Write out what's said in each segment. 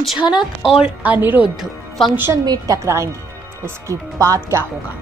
झनक और अनिरुद्ध फंक्शन में टकराएंगे। इसके बाद क्या होगा?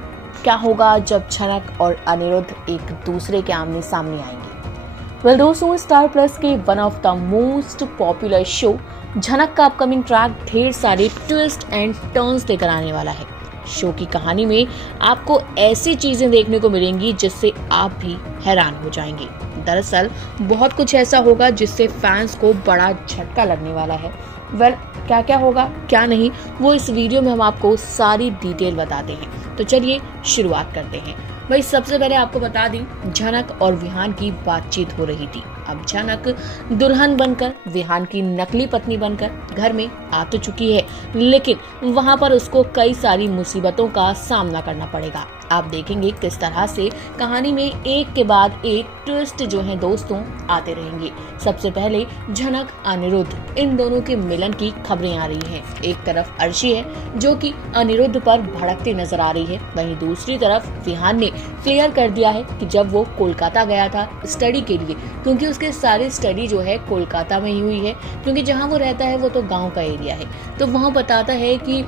क्या होगा जब झनक और अनिरुद्ध एक दूसरे के आमने सामने आएंगे? दोस्तों, स्टार प्लस के one of the most popular show झनक का अपकमिंग ट्रैक ढेर सारे ट्विस्ट एंड टर्न्स लेकर आने वाला है। शो की कहानी में आपको ऐसी चीजें देखने को मिलेंगी जिससे आप भी हैरान हो जाएंगे। दरअसल बहुत कुछ ऐसा होगा जिससे फैंस को बड़ा झटका लगने वाला है। क्या क्या होगा क्या नहीं, वो इस वीडियो में हम आपको सारी डिटेल बताते हैं। तो चलिए शुरुआत करते हैं। भाई, सबसे पहले आपको बता दें, झनक और विहान की बातचीत हो रही थी। अब झनक दुल्हन बनकर विहान की नकली पत्नी बनकर घर में आ तो चुकी है, लेकिन वहां पर उसको कई सारी मुसीबतों का सामना करना पड़ेगा। आप देखेंगे किस तरह से कहानी में एक के बाद एक ट्विस्ट जो है दोस्तों आते रहेंगे। सबसे पहले झनक अनिरुद्ध, इन दोनों के मिलन की खबरें आ रही हैं। एक तरफ अर्शी है जो कि अनिरुद्ध पर भड़कती नजर आ रही है, वहीं दूसरी तरफ विहान ने क्लियर कर दिया है कि जब वो कोलकाता गया था स्टडी के लिए, क्योंकि उसके सारी स्टडी जो है कोलकाता में ही हुई है, क्योंकि जहाँ वो रहता है वो तो गाँव का एरिया है। तो वहाँ बताता है कि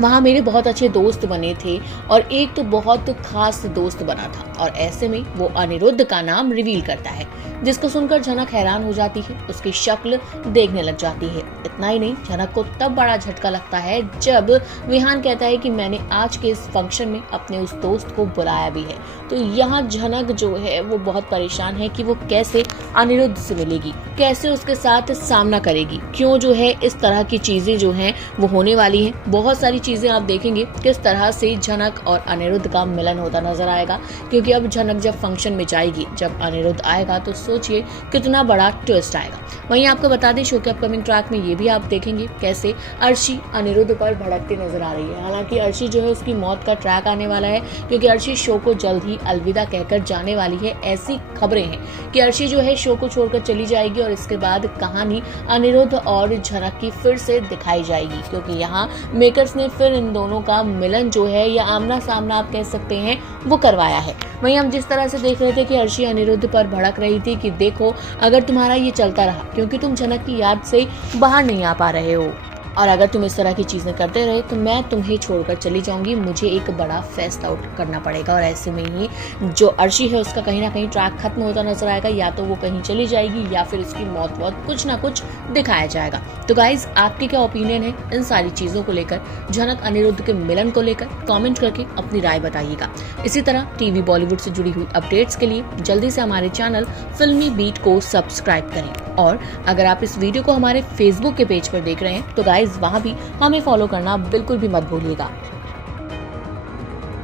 वहाँ मेरे बहुत अच्छे दोस्त बने थे और एक तो बहुत खास दोस्त बना था, और ऐसे में वो अनिरुद्ध का नाम रिवील करता है, जिसको सुनकर झनक हैरान हो जाती है, उसकी शक्ल देखने लग जाती है। इतना ही नहीं, झनक को तब बड़ा झटका लगता है जब विहान कहता है कि मैंने आज के इस फंक्शन में अपने उस दोस्त को बुलाया भी है। तो यहाँ झनक जो है वो बहुत परेशान है कि वो कैसे अनिरुद्ध से मिलेगी, कैसे उसके साथ सामना करेगी, क्यों जो है इस तरह की चीजें जो हैं वो होने वाली हैं। बहुत सारी चीजें आप देखेंगे किस तरह से झनक और अनिरुद्ध का मिलन होता नजर आएगा, क्योंकि अब झनक जब फंक्शन में जाएगी, जब अनिरुद्ध आएगा तो सोचिए कितना बड़ा ट्विस्ट आएगा। वहीं आपको बता दें, शो के अपकमिंग ट्रैक में ये भी आप देखेंगे कैसे अर्शी अनिरुद्ध पर भड़कती नजर आ रही है। हालांकि अर्शी जो है उसकी मौत का ट्रैक आने वाला है, क्योंकि अर्शी शो को जल्द ही अलविदा कहकर जाने वाली है। ऐसी खबरें हैं कि अर्शी जो है शो को छोड़कर चली जाएगी और इसके बाद कहानी अनिरुद्ध और झनक की फिर से दिखाई जाएगी, क्योंकि यहाँ मेकर्स ने फिर इन दोनों का मिलन जो है या आमना सामना आप कह सकते हैं वो करवाया है। वहीं हम जिस तरह से देख रहे थे कि अर्शी अनिरुद्ध पर भड़क रही थी कि देखो, अगर तुम्हारा ये चलता रहा, क्योंकि तुम झनक की याद से बाहर नहीं आ पा रहे हो, और अगर तुम इस तरह की चीजें करते रहे तो मैं तुम्हें छोड़कर चली जाऊंगी, मुझे एक बड़ा फेस्ट आउट करना पड़ेगा। और ऐसे में ही जो अर्शी है उसका कहीं ना कहीं ट्रैक खत्म होता नजर आएगा, या तो वो कहीं चली जाएगी या फिर इसकी मौत कुछ ना कुछ दिखाया जाएगा। तो गाइज, आपके क्या ओपिनियन है इन सारी चीजों को लेकर, झनक अनिरुद्ध के मिलन को लेकर? कमेंट करके अपनी राय बताइएगा। इसी तरह टीवी बॉलीवुड से जुड़ी हुई अपडेट्स के लिए जल्दी से हमारे चैनल फिल्मी बीट को सब्सक्राइब करें। और अगर आप इस वीडियो को हमारे फेसबुक के पेज पर देख रहे हैं तो गाइज, वहां भी हमें फॉलो करना बिल्कुल भी मत भूलिएगा।